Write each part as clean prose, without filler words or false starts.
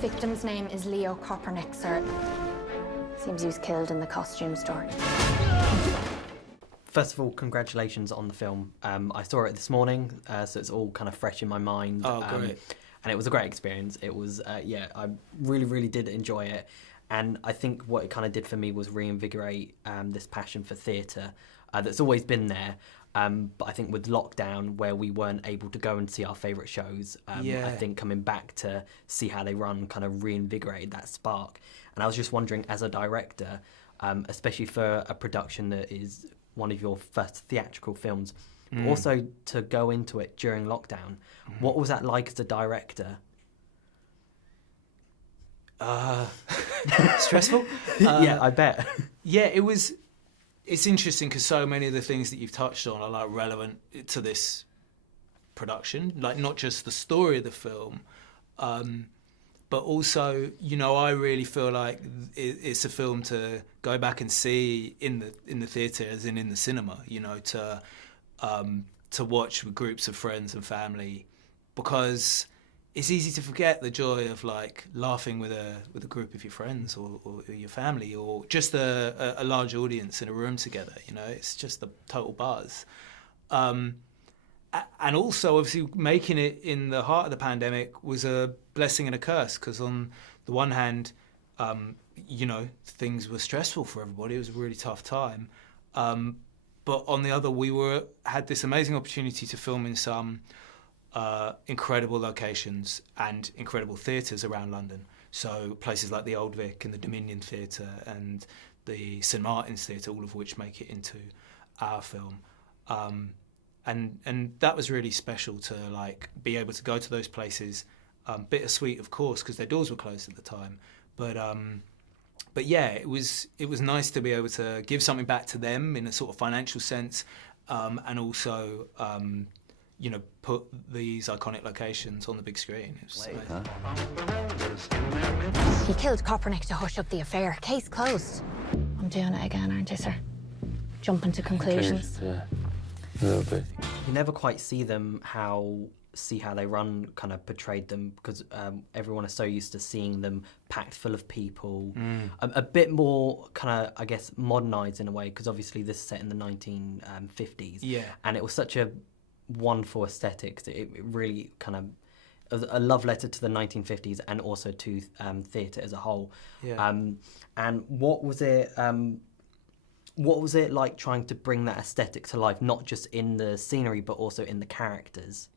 Victim's name is Leo Kopernik, sir. Seems he was killed in the costume store. First of all, congratulations on the film. I saw it this morning, so it's all kind of fresh in my mind. Oh, great. And it was a great experience. It was, I really, really did enjoy it. And I think what it kind of did for me was reinvigorate this passion for theatre that's always been there. But I think with lockdown, where we weren't able to go and see our favourite shows, I think coming back to see how they run kind of reinvigorated that spark. And I was just wondering, as a director, especially for a production that is one of your first theatrical films, but also to go into it during lockdown, what was that like as a director? Stressful? Yeah, I bet. Yeah, it was. It's interesting because so many of the things that you've touched on are like relevant to this production, like not just the story of the film, but also, you know, I really feel like it's a film to go back and see in the theatre, as in the cinema. You know, to watch with groups of friends and family, because it's easy to forget the joy of like laughing with a group of your friends or your family, or just a large audience in a room together. You know, it's just the total buzz. And also, obviously, making it in the heart of the pandemic was a blessing and a curse, because on the one hand, you know, things were stressful for everybody. It was a really tough time. But on the other, we had this amazing opportunity to film in some incredible locations and incredible theatres around London. So places like the Old Vic and the Dominion Theatre and the St Martin's Theatre, all of which make it into our film. And that was really special to like be able to go to those places. Bittersweet, of course, because their doors were closed at the time. But yeah, it was nice to be able to give something back to them in a sort of financial sense, and also you know, put these iconic locations on the big screen. It was He killed Kopernik to hush up the affair. Case closed. I'm doing it again, aren't I, sir? Jumping to conclusions. Yeah, a little bit. You never quite see how they run kind of portrayed them, because everyone is so used to seeing them packed full of people. A bit more kind of, I guess, modernised in a way, because obviously this is set in the 1950s. Yeah. And it was such a wonderful aesthetic. It really kind of was a love letter to the 1950s and also to theatre as a whole. Yeah. And what was it like trying to bring that aesthetic to life, not just in the scenery but also in the characters?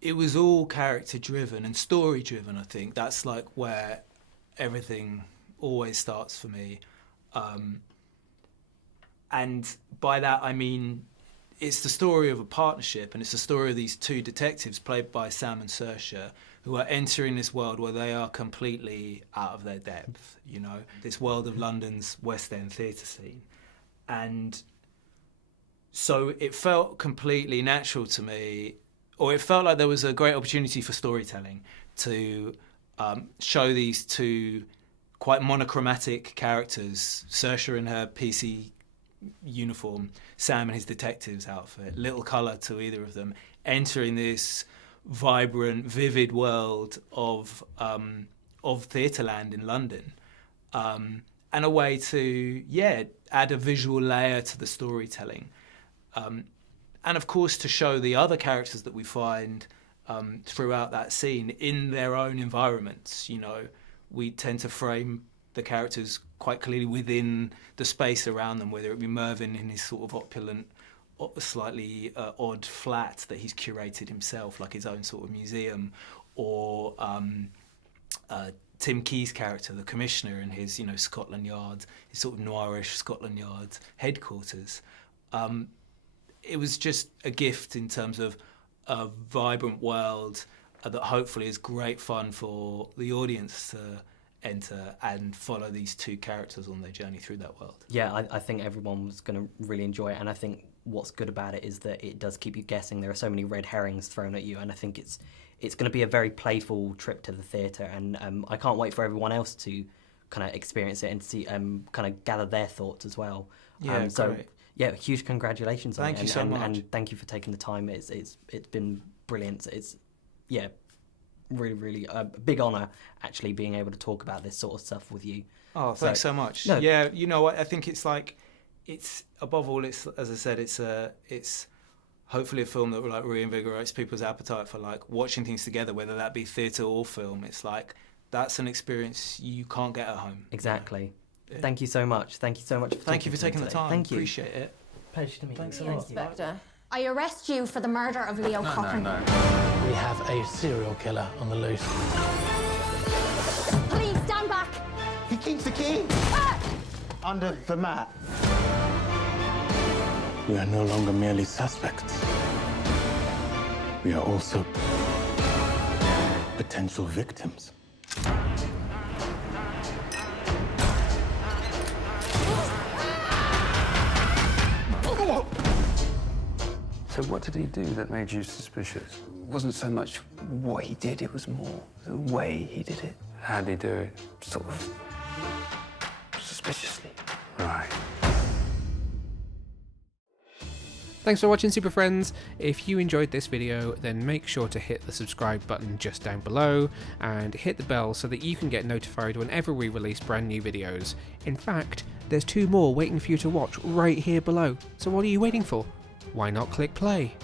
It was all character driven and story driven. I think that's like where everything always starts for me, and by that I mean it's the story of a partnership, and it's the story of these two detectives played by Sam and Saoirse, who are entering this world where they are completely out of their depth, you know, this world of London's West End theatre scene. And so it felt completely natural to me, or it felt like there was a great opportunity for storytelling to show these two quite monochromatic characters, Saoirse in her PC uniform, Sam in his detective's outfit, little colour to either of them, entering this vibrant, vivid world of theatreland in London, and a way to add a visual layer to the storytelling, and of course to show the other characters that we find throughout that scene in their own environments. You know, we tend to frame the characters quite clearly within the space around them, whether it be Mervyn in his sort of opulent, slightly odd flat that he's curated himself, like his own sort of museum, or Tim Key's character, the commissioner, in his, you know, Scotland Yard, his sort of noirish Scotland Yard headquarters. It was just a gift in terms of a vibrant world that hopefully is great fun for the audience to enter and follow these two characters on their journey through that world. Yeah, I think everyone was going to really enjoy it, and I think what's good about it is that it does keep you guessing. There are so many red herrings thrown at you, and I think it's going to be a very playful trip to the theatre, and I can't wait for everyone else to kind of experience it and see kind of gather their thoughts as well. Yeah, so great. Yeah, huge congratulations on it. Thank you so much. And thank you for taking the time. It's been brilliant. It's really a big honour actually being able to talk about this sort of stuff with you. Oh, thanks so much. No. Yeah, you know what? I think it's like, it's above all, it's, as I said, it's hopefully a film that like reinvigorates people's appetite for like watching things together, whether that be theatre or film. It's like, that's an experience you can't get at home. Exactly. Yeah. Thank you so much. Thank you so much. Thank you for taking the today. time. Thank you. Appreciate it. Pleasure to meet Thanks you. a lot. Inspector. I arrest you for the murder of Leo Cochran. We have a serial killer on the loose. Please stand back. He keeps the key under the mat. We are no longer merely suspects. We are also potential victims. So what did he do that made you suspicious? It wasn't so much what he did, it was more the way he did it. How'd he do it? Sort of suspiciously. Right. Thanks for watching, Super Friends. If you enjoyed this video, then make sure to hit the subscribe button just down below and hit the bell so that you can get notified whenever we release brand new videos. In fact, there's 2 more waiting for you to watch right here below. So what are you waiting for? Why not click play?